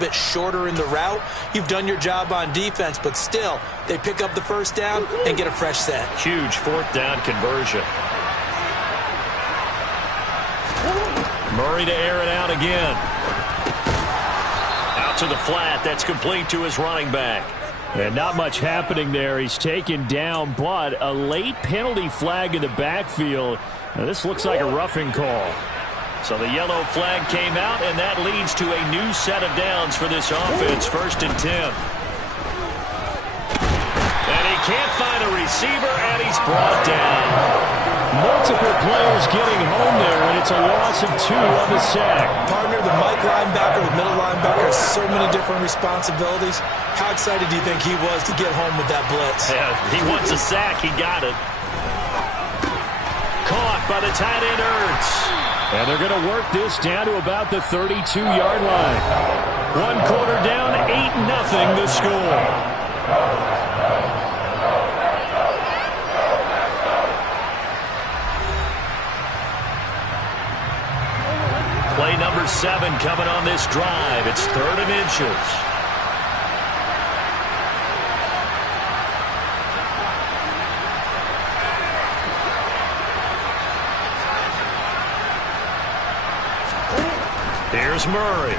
bit shorter in the route, you've done your job on defense, but still, they pick up the first down and get a fresh set. Huge fourth down conversion. Murray to air it out again. Out to the flat. That's complete to his running back. And not much happening there. He's taken down, but a late penalty flag in the backfield. Now, this looks like a roughing call. So the yellow flag came out, and that leads to a new set of downs for this offense. 1st and 10. And he can't find a receiver, and he's brought down. Multiple players getting home there, and it's a loss of 2 on the sack. Partner, the Mike linebacker, the middle linebacker, has so many different responsibilities. How excited do you think he was to get home with that blitz? Yeah, he wants a sack. He got it. Caught by the tight end, Ertz. And they're going to work this down to about the 32-yard line. 1 quarter down, 8-0 the score. Play number 7 coming on this drive. It's 3rd and inches. Here's Murray.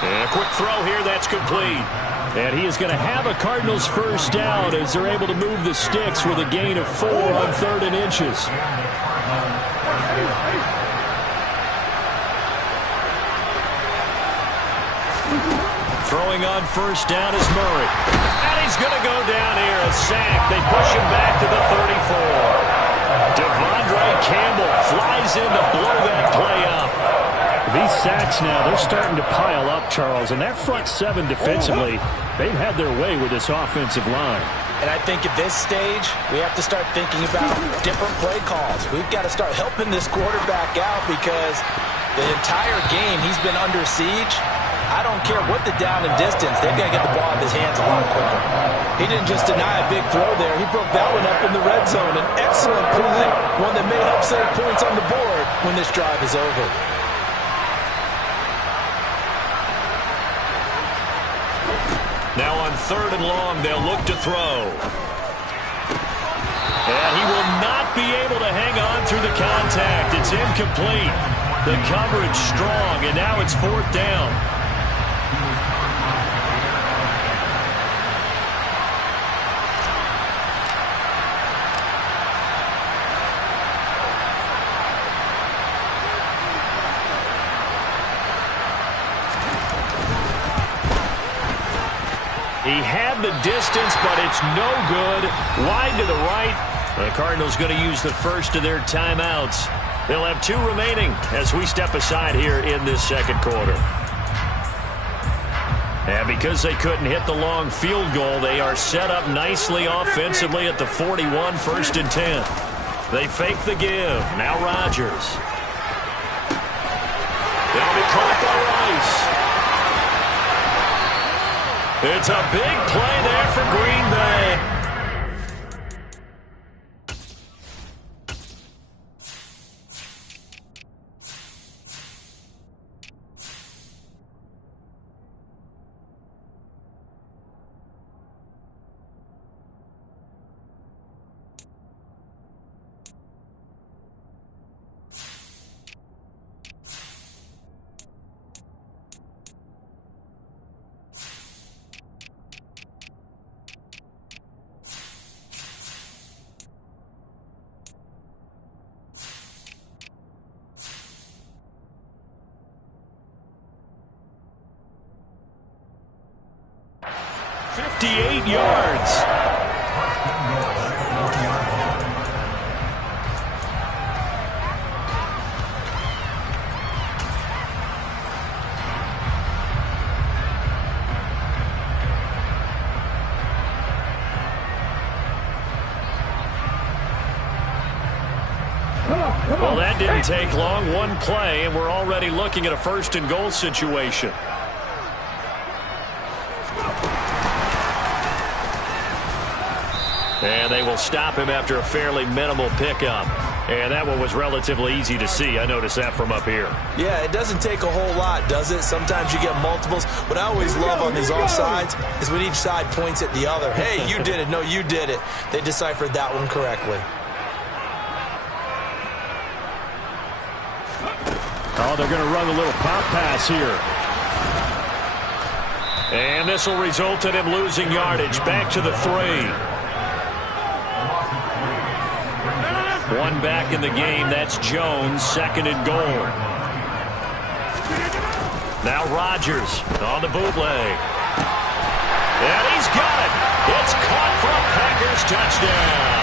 And a quick throw here. That's complete. And he is going to have a Cardinals first down as they're able to move the sticks with a gain of 4 on 3rd and inches. Throwing on first down is Murray. And he's going to go down here. A sack. They push him back to the 34. Devondre Campbell flies in to blow that play up. These sacks now, they're starting to pile up, Charles. And that front 7 defensively, they've had their way with this offensive line. And I think at this stage, we have to start thinking about different play calls. We've got to start helping this quarterback out because the entire game he's been under siege. I don't care what the down and distance. They've got to get the ball in his hands a lot quicker. He didn't just deny a big throw there. He broke that one up in the red zone. An excellent play, one that may help save points on the board when this drive is over. Now on 3rd and long, they'll look to throw. And he will not be able to hang on through the contact. It's incomplete. The coverage strong, and now it's 4th down. He had the distance, but it's no good. Wide to the right. The Cardinals going to use the first of their timeouts. They'll have 2 remaining as we step aside here in this 2nd quarter. And because they couldn't hit the long field goal, they are set up nicely offensively at the 41, 1st and 10. They fake the give. Now Rodgers. They'll be caught by Rice. It's a big play there for Green Bay. Yards. Well, that didn't take long. 1 play, and we're already looking at a 1st and goal situation. And they will stop him after a fairly minimal pickup. And that one was relatively easy to see. I noticed that from up here. Yeah, it doesn't take a whole lot, does it? Sometimes you get multiples. What I always love on these offsides is when each side points at the other. Hey, you did it. No, you did it. They deciphered that one correctly. Oh, they're going to run a little pop pass here. And this will result in him losing yardage. Back to the 3. One back in the game. That's Jones. 2nd and goal. Now Rodgers on the bootleg. And he's got it. It's caught for a Packers touchdown.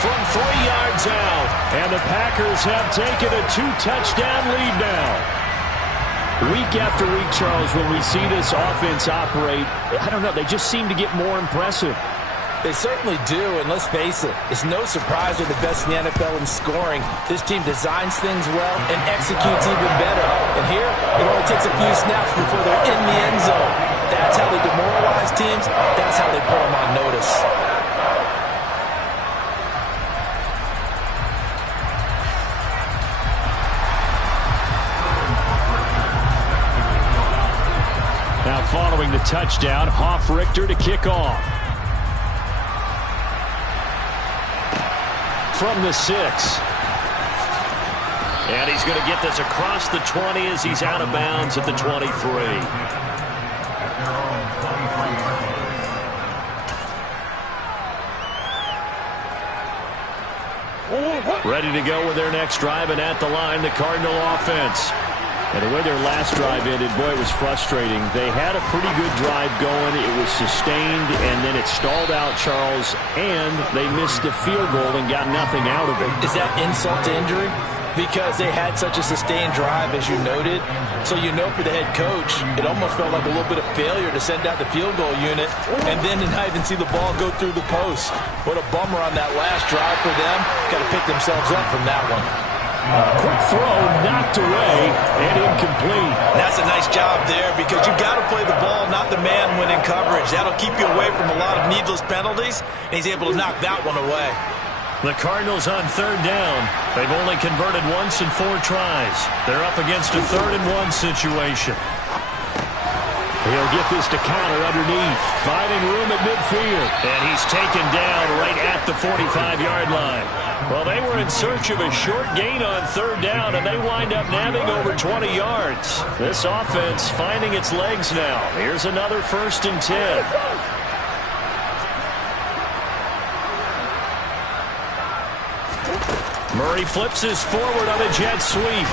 From 3 yards out. And the Packers have taken a 2-touchdown lead now. Week after week, Charles, when we see this offense operate, I don't know, they just seem to get more impressive. They certainly do, and let's face it, it's no surprise they're the best in the NFL in scoring. This team designs things well and executes even better. And here, it only takes a few snaps before they're in the end zone. That's how they demoralize teams. That's how they put them on notice. Now following the touchdown, Hoff-Richter to kick off. From the 6. And he's going to get this across the 20 as he's out of bounds at the 23. Ready to go with their next drive, and at the line, the Cardinal offense. And the way their last drive ended, boy, it was frustrating. They had a pretty good drive going. It was sustained, and then it stalled out, Charles, and they missed the field goal and got nothing out of it. Is that insult to injury? Because they had such a sustained drive, as you noted. So you know for the head coach, it almost felt like a little bit of failure to send out the field goal unit and then to not even see the ball go through the post. What a bummer on that last drive for them. Got to pick themselves up from that one. Quick throw, knocked away, and incomplete. That's a nice job there because you've got to play the ball, not the man when in coverage. That'll keep you away from a lot of needless penalties, and he's able to knock that one away. The Cardinals on 3rd down. They've only converted once in 4 tries. They're up against a 3rd and 1 situation. He'll get this to counter underneath, finding room at midfield. And he's taken down right at the 45-yard line. Well, they were in search of a short gain on 3rd down, and they wind up nabbing over 20 yards. This offense finding its legs now. Here's another 1st and 10. Murray flips his forward on a jet sweep.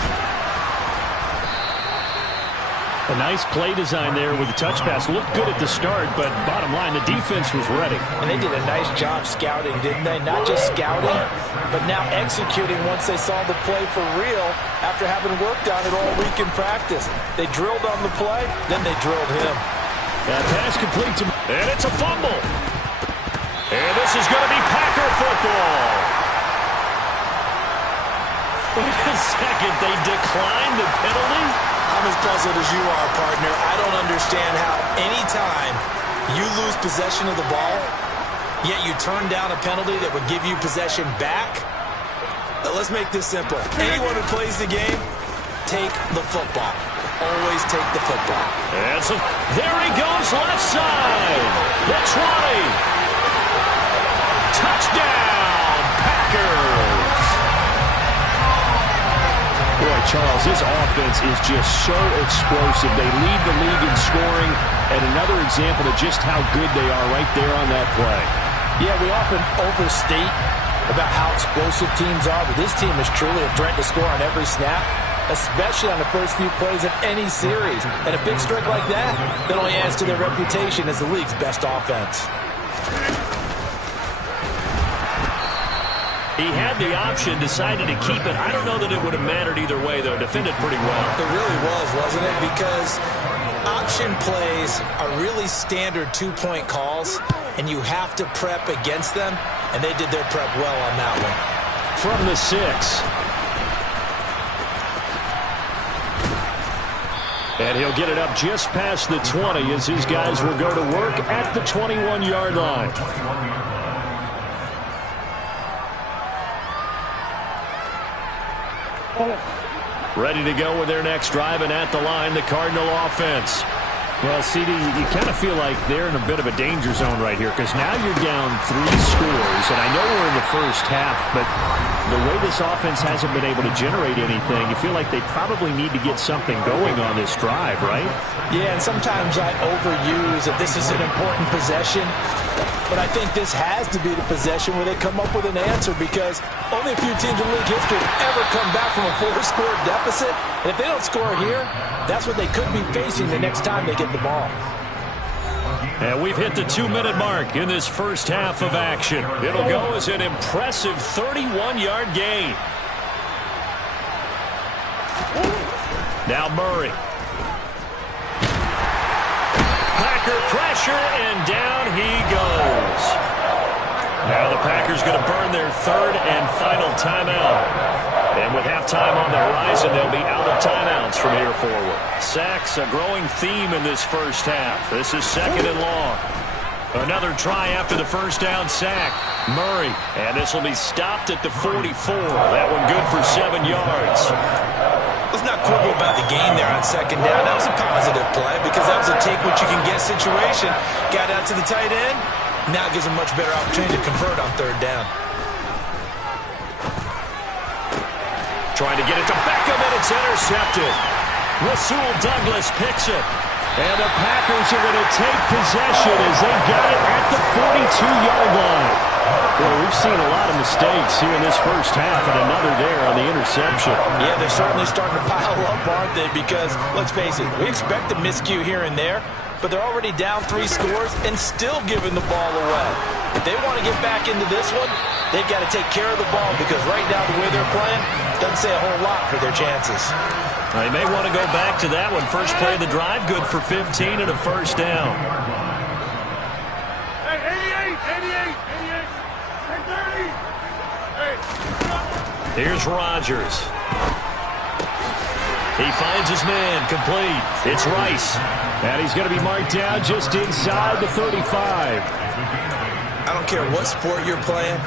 A nice play design there with the touch pass. Looked good at the start, but bottom line, the defense was ready. And they did a nice job scouting, didn't they? Not just scouting, but now executing once they saw the play for real after having worked on it all week in practice. They drilled on the play, then they drilled him. That pass complete to... And it's a fumble. And this is going to be Packer football. Wait a second, they declined the penalty? I'm as puzzled as you are, partner. I don't understand how anytime you lose possession of the ball, yet you turn down a penalty that would give you possession back. But let's make this simple. Anyone who plays the game, take the football. Always take the football. And so there he goes, left side. The 20. Touchdown, Packers. Boy, Charles, this offense is just so explosive. They lead the league in scoring, and another example of just how good they are right there on that play. Yeah, we often overstate about how explosive teams are, but this team is truly a threat to score on every snap, especially on the first few plays of any series. And a big streak like that only adds to their reputation as the league's best offense. He had the option, decided to keep it. I don't know that it would have mattered either way, though. Defended pretty well. It really was, wasn't it? Because option plays are really standard two-point calls, and you have to prep against them, and they did their prep well on that one. From the 6. And he'll get it up just past the 20 as his guys will go to work at the 21-yard line. Ready to go with their next drive, and at the line, the Cardinal offense. Well, CD, you kind of feel like they're in a bit of a danger zone right here because now you're down 3 scores, and I know we're in the first half, but the way this offense hasn't been able to generate anything, you feel like they probably need to get something going on this drive, right? Yeah, and sometimes I overuse that this is an important possession, but I think this has to be the possession where they come up with an answer because only a few teams in league history have ever come back from a 4-score deficit, and if they don't score here, that's what they could be facing the next time they get the ball. And we've hit the 2-minute mark in this first half of action. It'll go as an impressive 31-yard gain. Now Murray. Packer pressure, and down he goes. Now the Packers going to burn their third and final timeout. And with halftime on the horizon, they'll be out of timeouts from here forward. Sacks, a growing theme in this first half. This is 2nd and long. Another try after the first down sack. Murray, and this will be stopped at the 44. That one good for 7 yards. Let's not quibble about the gain there on 2nd down. That was a positive play because that was a take-what-you-can-get situation. Got out to the tight end. Now gives a much better opportunity to convert on 3rd down. Trying to get it to Beckham, and it's intercepted. Rasul Douglas picks it. And the Packers are going to take possession as they got it at the 42-yard line. Well, we've seen a lot of mistakes here in this first half, and another there on the interception. Yeah, they're certainly starting to pile up, aren't they? Because, let's face it, we expect a miscue here and there, but they're already down 3 scores and still giving the ball away. If they want to get back into this one, they've got to take care of the ball because right now the way they're playing doesn't say a whole lot for their chances. They may want to go back to that one. First play of the drive, good for 15 and a first down. Hey, 88, 30. Hey. Here's Rodgers. He finds his man, complete. It's Rice. And he's going to be marked down just inside the 35. I don't care what sport you're playing.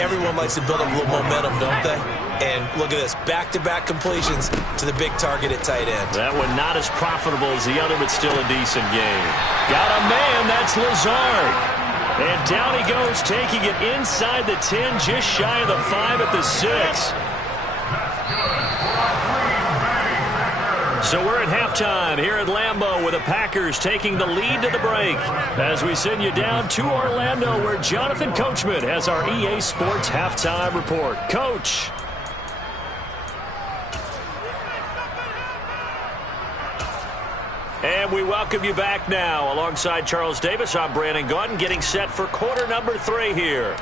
Everyone likes to build up a little momentum, don't they? And look at this, back-to-back completions to the big target at tight end. That one not as profitable as the other, but still a decent game. Got a man, that's Lazard. And down he goes, taking it inside the 10, just shy of the 5 at the 6. So we're at halftime here at Lambeau with the Packers taking the lead to the break as we send you down to Orlando where Jonathan Coachman has our EA Sports halftime report. Coach. And we welcome you back now. Alongside Charles Davis, I'm Brandon Gaudin getting set for quarter number 3 here.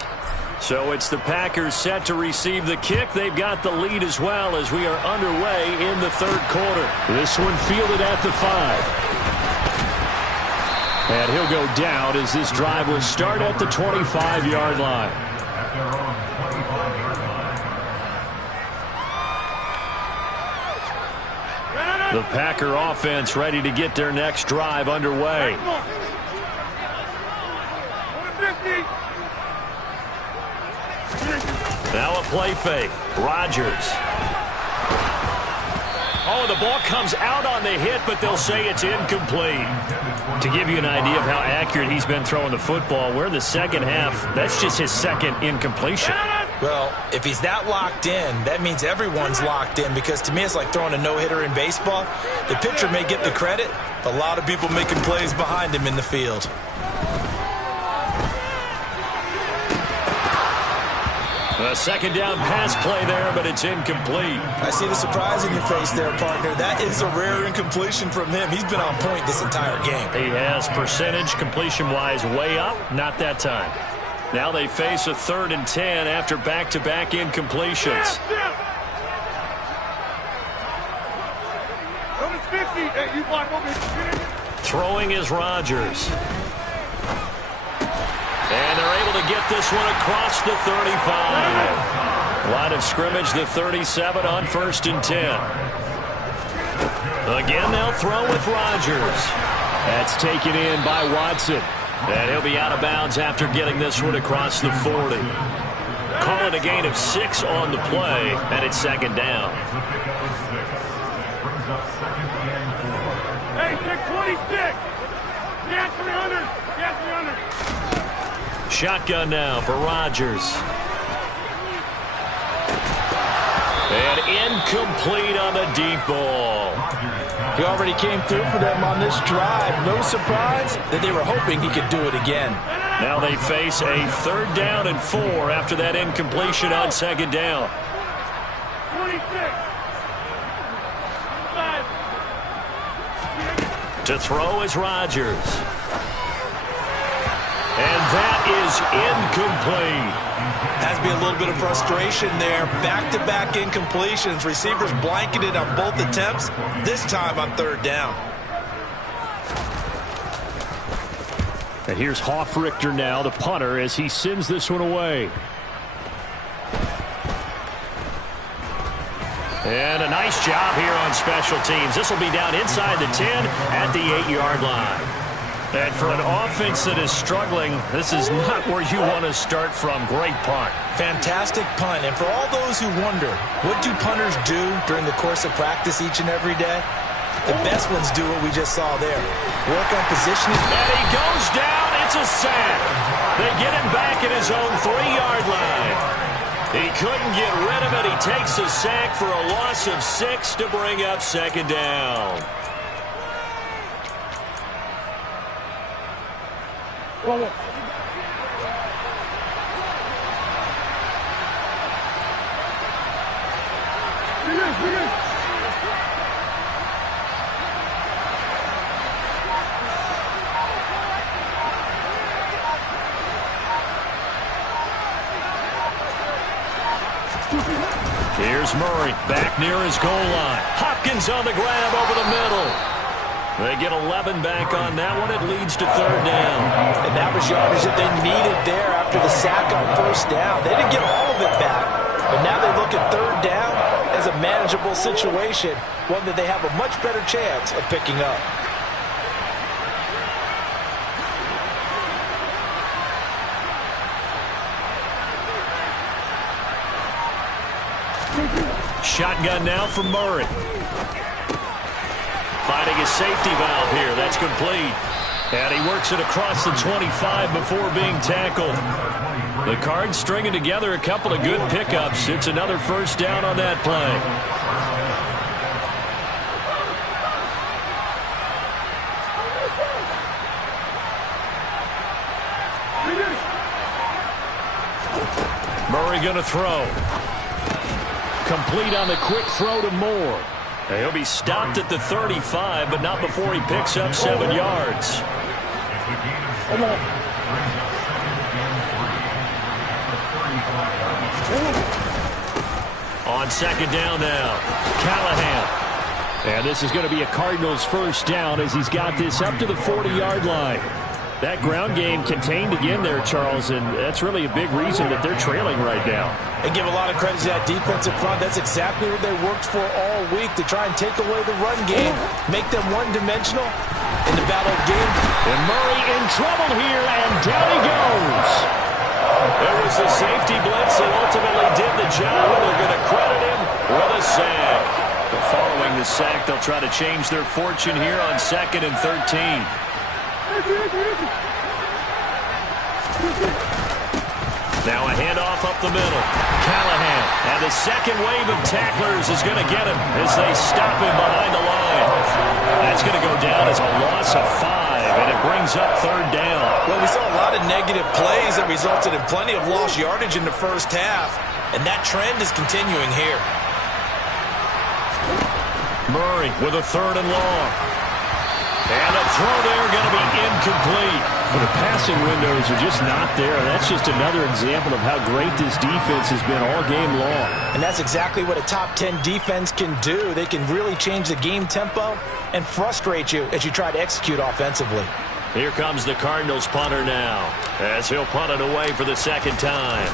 So it's the Packers set to receive the kick. They've got the lead as well as we are underway in the 3rd quarter. This one fielded at the 5. And he'll go down as this drive will start at the 25-yard line. The Packer offense ready to get their next drive underway. Now a play fake. Rodgers. Oh, the ball comes out on the hit, but they'll say it's incomplete. To give you an idea of how accurate he's been throwing the football, we're in the second half. That's just his 2nd incompletion. Well, if he's that locked in, that means everyone's locked in because to me it's like throwing a no-hitter in baseball. The pitcher may get the credit, but a lot of people making plays behind him in the field. A 2nd down pass play there, but it's incomplete. I see the surprise in your face there, partner. That is a rare incompletion from him. He's been on point this entire game. He has percentage completion-wise way up, not that time. Now they face a 3rd and 10 after back-to-back incompletions. Throwing is Rodgers. And they're able to get this one across the 35. Line of scrimmage, the 37 on 1st and 10. Again, they'll throw with Rodgers. That's taken in by Watson. And he'll be out of bounds after getting this one across the 40. call it a gain of 6 on the play, and it's second down. Hey, take 26. Get 300. Get 300. Shotgun now for Rodgers. And incomplete on the deep ball. He already came through for them on this drive. No surprise that they were hoping he could do it again. Now they face a 3rd down and 4 after that incompletion on second down. 26. To throw is Rodgers. And that is incomplete. Has to be a little bit of frustration there. Back-to-back incompletions. Receivers blanketed on both attempts, this time on 3rd down. And here's Hofrichter now, the punter, as he sends this one away. And a nice job here on special teams. This will be down inside the 10 at the 8-yard line. And for an offense that is struggling, this is not where you want to start from. Great punt. Fantastic punt. And for all those who wonder, what do punters do during the course of practice each and every day? The best ones do what we just saw there. Work on positioning. And he goes down. It's a sack. They get him back at his own 3-yard line. He couldn't get rid of it. He takes a sack for a loss of 6 to bring up second down. Here's Murray back near his goal line. Hopkins on the grab over the middle. They get 11 back on that one. It leads to 3rd down. And that was yardage that they needed there after the sack on 1st down. They didn't get all of it back. But now they look at 3rd down as a manageable situation, one that they have a much better chance of picking up. Shotgun now for Murray. Finding a safety valve here. That's complete. And he works it across the 25 before being tackled. The Cards stringing together a couple of good pickups. It's another 1st down on that play. Murray going to throw. Complete on the quick throw to Moore. And he'll be stopped at the 35, but not before he picks up 7 yards. On second down now, Callahan. And this is going to be a Cardinals 1st down as he's got this up to the 40-yard line. That ground game contained again there, Charles, and that's really a big reason that they're trailing right now. And give a lot of credit to that defensive front. That's exactly what they worked for all week, to try and take away the run game, make them one-dimensional in the battle of game. And Murray in trouble here, and down he goes. There was a safety blitz that ultimately did the job, and they're going to credit him with a sack. But following the sack, they'll try to change their fortune here on 2nd and 13. Now a handoff up the middle. Callahan. And the second wave of tacklers is going to get him as they stop him behind the line. That's going to go down as a loss of 5, and it brings up 3rd down. Well, we saw a lot of negative plays that resulted in plenty of lost yardage in the 1st half, and that trend is continuing here. Murray with a 3rd and long. And a throw there going to be incomplete. Well, the passing windows are just not there. That's just another example of how great this defense has been all game long. And that's exactly what a top 10 defense can do. They can really change the game tempo and frustrate you as you try to execute offensively. Here comes the Cardinals punter now, as he'll punt it away for the 2nd time.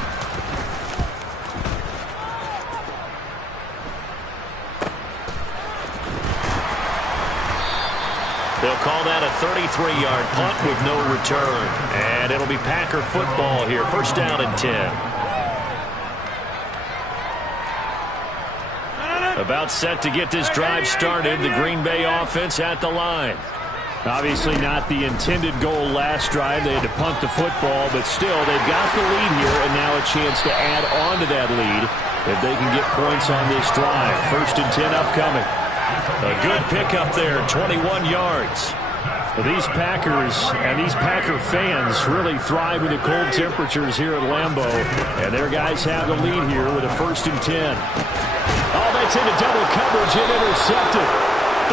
They'll call that a 33-yard punt with no return. And it'll be Packer football here. 1st down and 10. About set to get this drive started. The Green Bay offense at the line. Obviously not the intended goal last drive. They had to punt the football, but still they've got the lead here, and now a chance to add on to that lead if they can get points on this drive. 1st and 10 upcoming. A good pickup there, 21 yards. Well, these Packers and these Packer fans really thrive in the cold temperatures here at Lambeau, and their guys have the lead here with a 1st and 10. Oh, that's into double coverage and intercepted.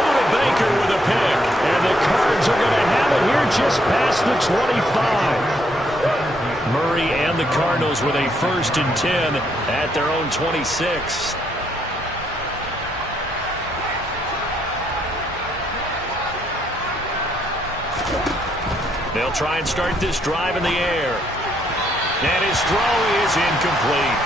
Buda Baker with a pick. And the Cards are going to have it here just past the 25. Murray and the Cardinals with a 1st and 10 at their own 26. They'll try and start this drive in the air. And his throw is incomplete.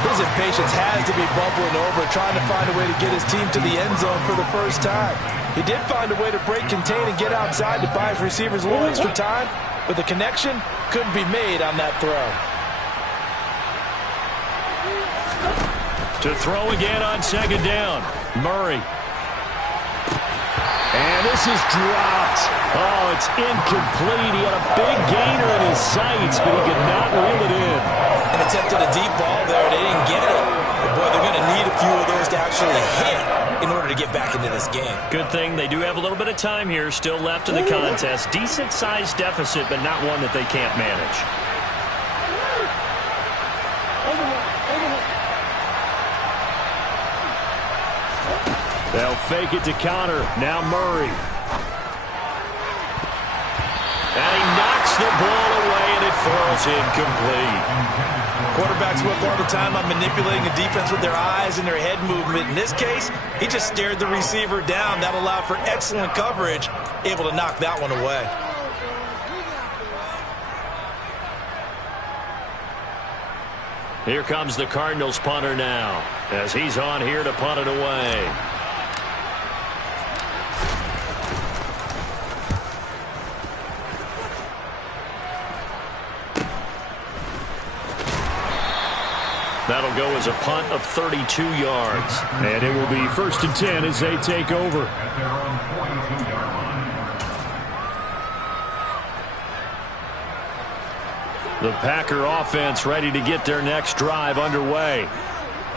His impatience has to be bubbling over, trying to find a way to get his team to the end zone for the first time. He did find a way to break, contain, and get outside to buy his receivers a little extra time, but the connection couldn't be made on that throw. To throw again on 2nd down. Murray. And this is dropped. Oh, it's incomplete. He had a big gainer in his sights, but he could not reel it in. And attempted a deep ball there. They didn't get it. But boy, they're going to need a few of those to actually hit in order to get back into this game. Good thing they do have a little bit of time here still left in the contest. Decent-sized deficit, but not one that they can't manage. They'll fake it to counter. Now Murray. And he knocks the ball away, and it falls incomplete. Quarterbacks work all the time on manipulating the defense with their eyes and their head movement. In this case, he just stared the receiver down. That allowed for excellent coverage, able to knock that one away. Here comes the Cardinals punter now, as he's on here to punt it away. That'll go as a punt of 32 yards. And it will be 1st and 10 as they take over. The Packer offense ready to get their next drive underway.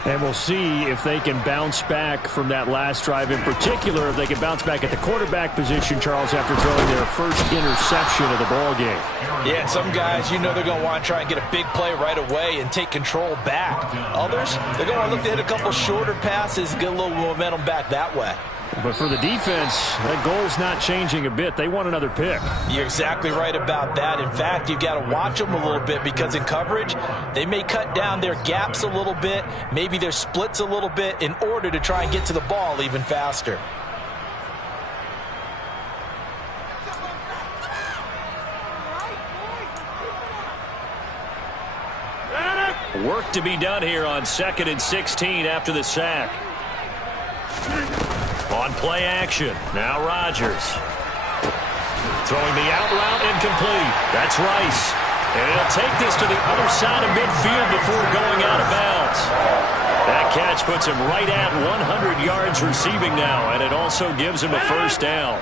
And we'll see if they can bounce back from that last drive. In particular, if they can bounce back at the quarterback position, Charles, after throwing their first interception of the ball game. Yeah, and some guys, you know they're going to want to try and get a big play right away and take control back. Others, they're going to look to hit a couple shorter passes, get a little momentum back that way. But for the defense, that goal's not changing a bit. They want another pick. You're exactly right about that. In fact, you've got to watch them a little bit because in coverage, they may cut down their gaps a little bit, maybe their splits a little bit in order to try and get to the ball even faster. Work to be done here on 2nd and 16 after the sack. On play action, now Rodgers. Throwing the out route incomplete. That's Rice. And he'll take this to the other side of midfield before going out of bounds. That catch puts him right at 100 yards receiving now, and it also gives him a 1st down.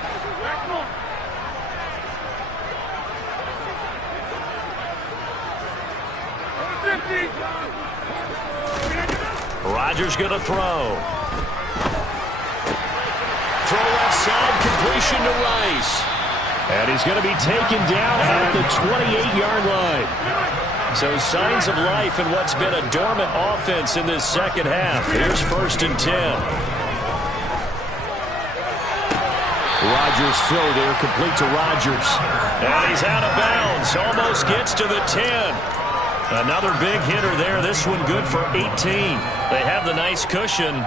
Rodgers going to throw. Throw left side, completion to Rice. And he's going to be taken down at the 28-yard line. So signs of life in what's been a dormant offense in this second half. Here's 1st and 10. Rodgers throw there, complete to Rodgers. And he's out of bounds, almost gets to the 10. Another big hitter there. This one good for 18. They have the nice cushion.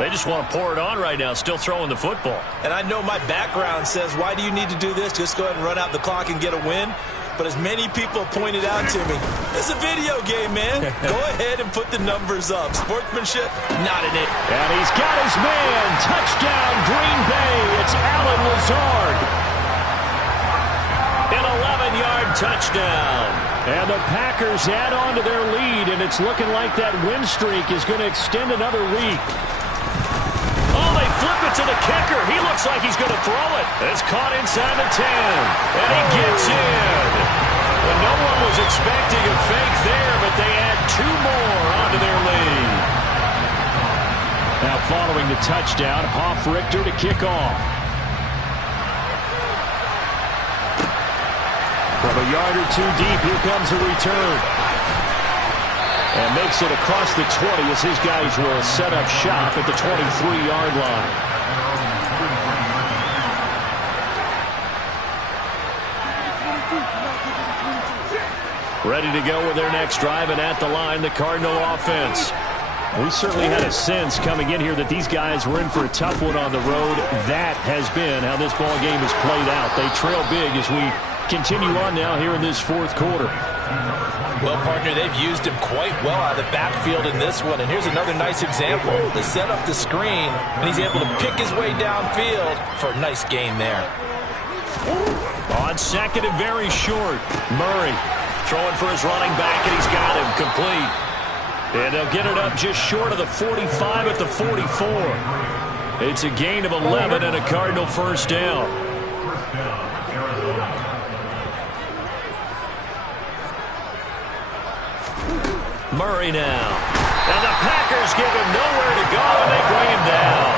They just want to pour it on right now, still throwing the football. And I know my background says, why do you need to do this? Just go ahead and run out the clock and get a win. But as many people pointed out to me, it's a video game, man. Go ahead and put the numbers up. Sportsmanship, not in it. And he's got his man. Touchdown, Green Bay. It's Allen Lazard. An 11-yard touchdown. And the Packers add on to their lead, and it's looking like that win streak is going to extend another week. it to the kicker. He looks like he's going to throw it. It's caught inside the 10. And he gets in. And no one was expecting a fake there, but they add 2 more onto their lead. Now following the touchdown, Richter to kick off. From a yard or 2 deep, here comes a return. And makes it across the 20 as his guys will set up shop at the 23-yard line. Ready to go with their next drive, and at the line, the Cardinal offense. We certainly had a sense coming in here that these guys were in for a tough one on the road. That has been how this ball game has played out. They trail big as we continue on now here in this 4th quarter. Well, partner, they've used him quite well out of the backfield in this one. And here's another nice example. They set up the screen, and he's able to pick his way downfield for a nice gain there. On second and very short, Murray throwing for his running back, and he's got him complete. And they'll get it up just short of the 45 at the 44. It's a gain of 11 and a Cardinal first down. Murray now. And the Packers give him nowhere to go, and they bring him down.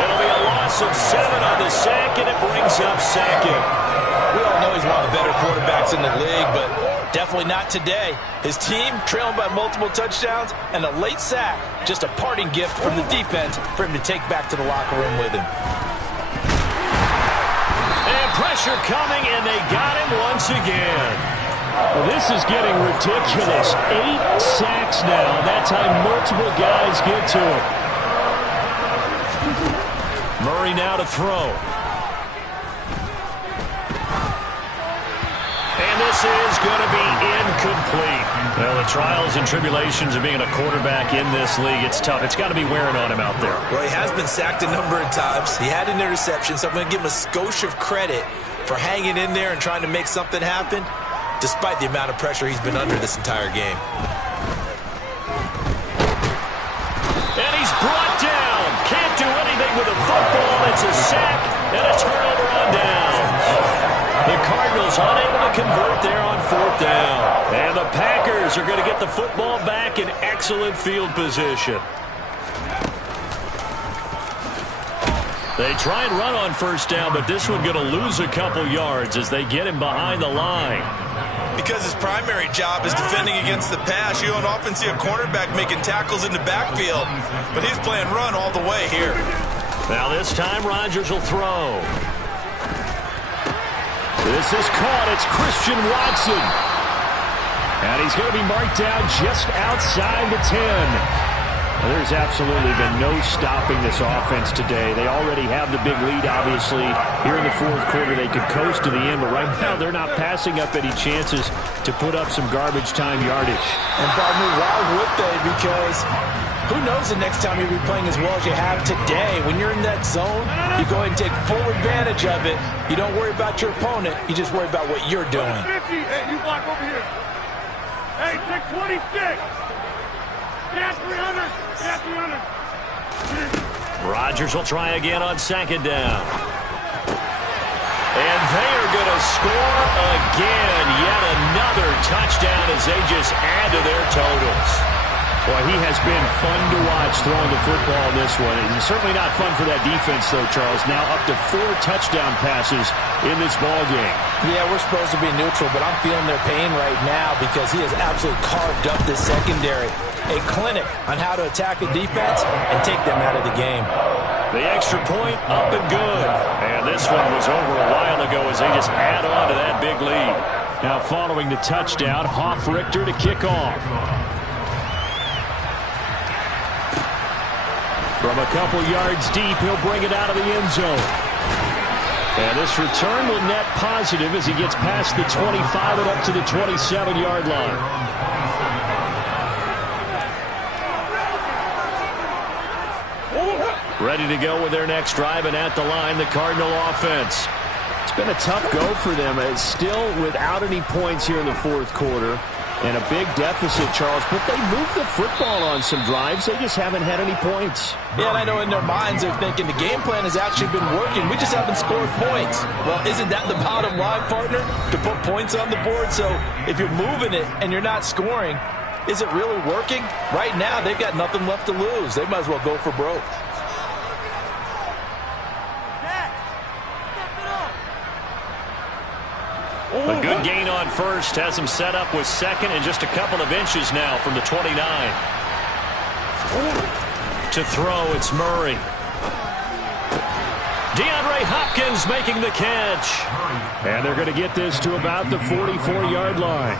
It'll be a loss of 7 on the sack, and it brings up second. We all know he's one of the better quarterbacks in the league, but definitely not today. His team trailing by multiple touchdowns, and a late sack, just a parting gift from the defense for him to take back to the locker room with him. And pressure coming, and they got him once again. Well, this is getting ridiculous. 8 sacks now. That's how multiple guys get to it. Murray now to throw. And this is going to be incomplete. Well, the trials and tribulations of being a quarterback in this league, it's tough. It's got to be wearing on him out there. Well, he has been sacked a number of times. He had an interception, so I'm going to give him a skosh of credit for hanging in there and trying to make something happen, despite the amount of pressure he's been under this entire game. And he's brought down. Can't do anything with a football. It's a sack and a turnover on downs. The Cardinals unable to convert there on 4th down. And the Packers are going to get the football back in excellent field position. They try and run on 1st down, but this one going to lose a couple yards as they get him behind the line. Because his primary job is defending against the pass, you don't often see a cornerback making tackles in the backfield. But he's playing run all the way here. Now this time Rodgers will throw. This is caught. It's Christian Watson. And he's going to be marked down just outside the 10. Well, there's absolutely been no stopping this offense today. They already have the big lead, obviously. Here in the 4th quarter, they could coast to the end, but right now they're not passing up any chances to put up some garbage time yardage. And partner, why would they? Because who knows the next time you'll be playing as well as you have today. When you're in that zone, you go ahead and take full advantage of it. You don't worry about your opponent. You just worry about what you're doing. 50. Hey, you block over here. Hey, take 26. Get 300. Get 300. Rodgers will try again on 2nd down. And they are going to score again. Yet another touchdown as they just add to their totals. Well, he has been fun to watch throwing the football in this one. It's certainly not fun for that defense, though, Charles. Now up to 4 touchdown passes in this ball game. Yeah, we're supposed to be neutral, but I'm feeling their pain right now because he has absolutely carved up this secondary. A clinic on how to attack a defense and take them out of the game. The extra point up and good. And this one was over a while ago as they just add on to that big lead. Now following the touchdown, Richter to kick off. From a couple yards deep, he'll bring it out of the end zone. And this return will net positive as he gets past the 25 and up to the 27-yard line. Ready to go with their next drive, and at the line, the Cardinal offense. It's been a tough go for them. It's still without any points here in the 4th quarter. And a big deficit, Charles, but they moved the football on some drives. They just haven't had any points. Yeah, and I know in their minds they're thinking the game plan has actually been working. We just haven't scored points. Well, isn't that the bottom line, partner? To put points on the board? So if you're moving it and you're not scoring, is it really working? Right now, they've got nothing left to lose. They might as well go for broke. A good gain on first has him set up with second and just a couple of inches now from the 29. To throw, it's Murray. DeAndre Hopkins making the catch. And they're going to get this to about the 44-yard line.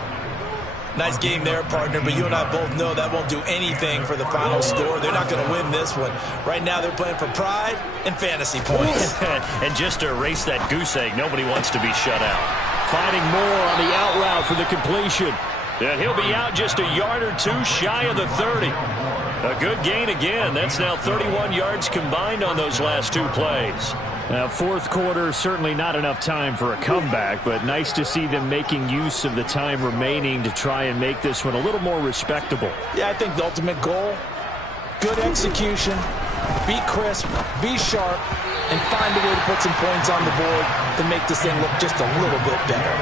Nice game there, partner, but you and I both know that won't do anything for the final score. They're not going to win this one. Right now they're playing for pride and fantasy points. And just to erase that goose egg, nobody wants to be shut out. Finding more on the out route for the completion. And he'll be out just a yard or two shy of the 30. A good gain again. That's now 31 yards combined on those last two plays. Now, fourth quarter, certainly not enough time for a comeback, but nice to see them making use of the time remaining to try and make this one a little more respectable. Yeah, I think the ultimate goal, good execution, be crisp, be sharp, and find a way to put some points on the board to make this thing look just a little bit better.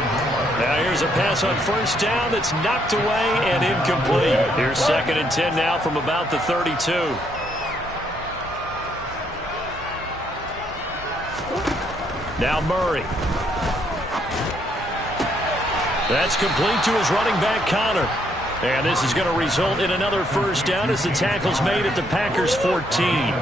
Now here's a pass on first down that's knocked away and incomplete. Here's 2nd and 10 now from about the 32. Now Murray. That's complete to his running back, Connor. And this is going to result in another first down as the tackle's made at the Packers' 14.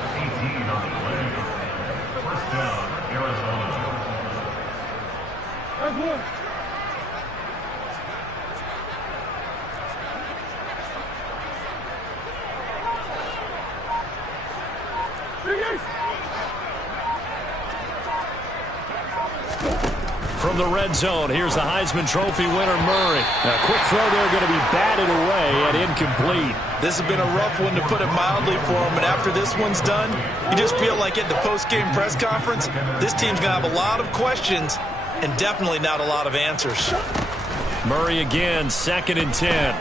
From the red zone, here's the Heisman Trophy winner, Murray. A quick throw there going to be batted away and incomplete. This has been a rough one, to put it mildly, for him. And after this one's done, you just feel like at the post-game press conference, this team's going to have a lot of questions and definitely not a lot of answers. Murray again, 2nd and 10.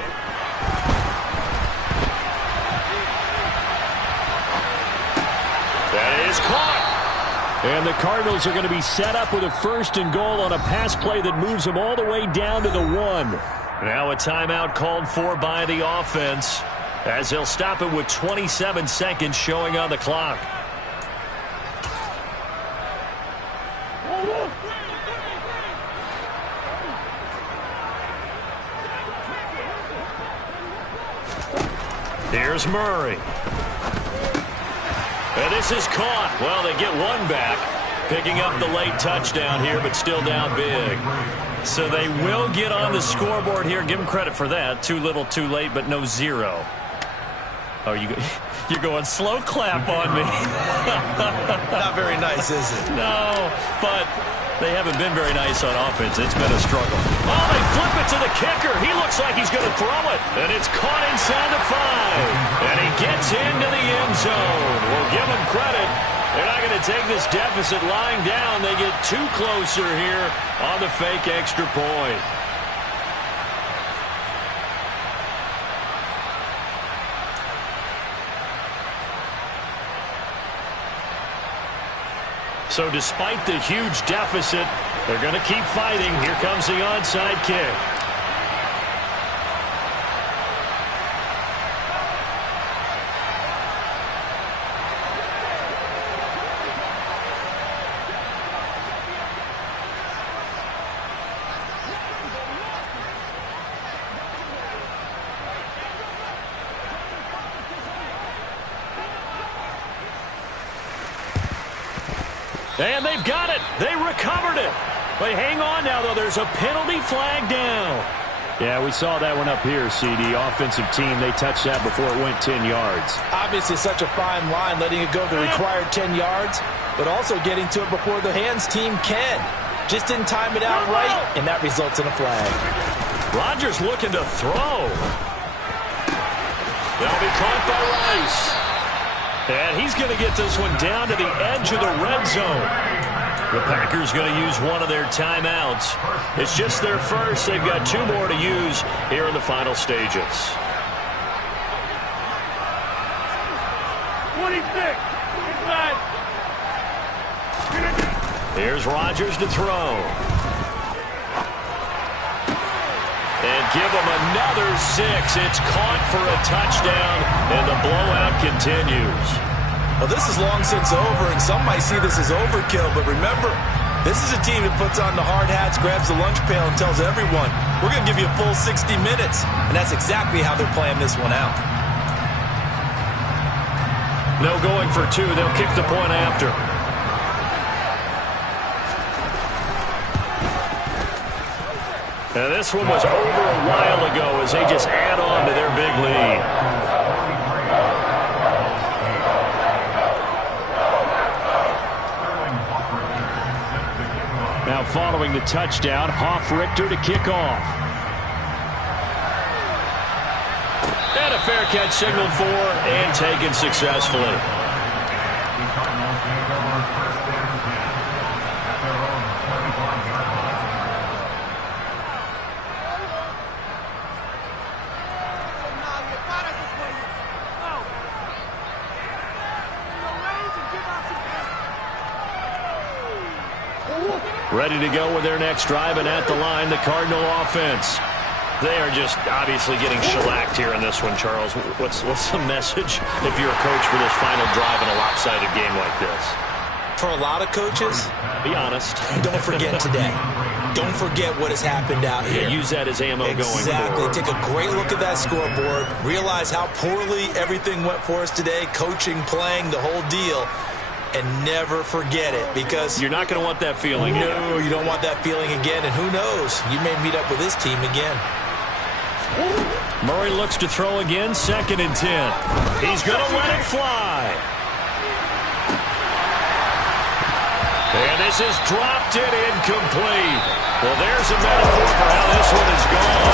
That is caught. And the Cardinals are going to be set up with a 1st and goal on a pass play that moves them all the way down to the 1. Now a timeout called for by the offense as they'll stop it with 27 seconds showing on the clock. Here's Murray. And this is caught. Well, they get one back, picking up the late touchdown here, but still down big. So they will get on the scoreboard here. Give them credit for that. Too little, too late, but no 0. Oh, you're going slow clap on me. Not very nice, is it? No, but they haven't been very nice on offense. It's been a struggle. Oh, they flip it to the kicker. He looks like he's going to throw it. And it's caught inside the 5. And he gets into the end zone. We'll give him credit. They're not going to take this deficit lying down. They get too closer here on the fake extra point. So despite the huge deficit, they're going to keep fighting. Here comes the onside kick. And they've got it. They recovered it. But hang on now, though. There's a penalty flag down. Yeah, we saw that one up here, CD. Offensive team, they touched that before it went 10 yards. Obviously such a fine line, letting it go the required 10 yards, but also getting to it before the hands team can. Just didn't time it out right, and that results in a flag. Rodgers looking to throw. That'll be caught by Rice. And he's going to get this one down to the edge of the red zone. The Packers going to use one of their timeouts. It's just their first. They've got 2 more to use here in the final stages. 26. Inside. Here's Rodgers to throw. And give him another 6. It's caught for a touchdown, and the blowout continues. Well, this is long since over, and some might see this as overkill, but remember, this is a team that puts on the hard hats, grabs the lunch pail, and tells everyone, we're going to give you a full 60 minutes, and that's exactly how they're playing this one out. No going for 2. They'll kick the point after. And this one was over a while ago as they just add on to their big lead. Now following the touchdown, Hoff-Richter to kick off. And a fair catch signaled for and taken successfully. Ready to go with their next drive, and at the line, the Cardinal offense. They are just obviously getting shellacked here in this one, Charles. What's the message if you're a coach for this final drive in a lopsided game like this? For a lot of coaches, be honest. Don't forget today. Don't forget what has happened out here. Use that as ammo going forward. Exactly. Take a great look at that scoreboard. Realize how poorly everything went for us today. Coaching, playing, the whole deal. And never forget it, because you're not going to want that feeling. No, you don't want that feeling again. And who knows? You may meet up with this team again. Murray looks to throw again. 2nd and 10. He's going to let it fly. And this is dropped it incomplete. Well, there's a metaphor for how this one is gone.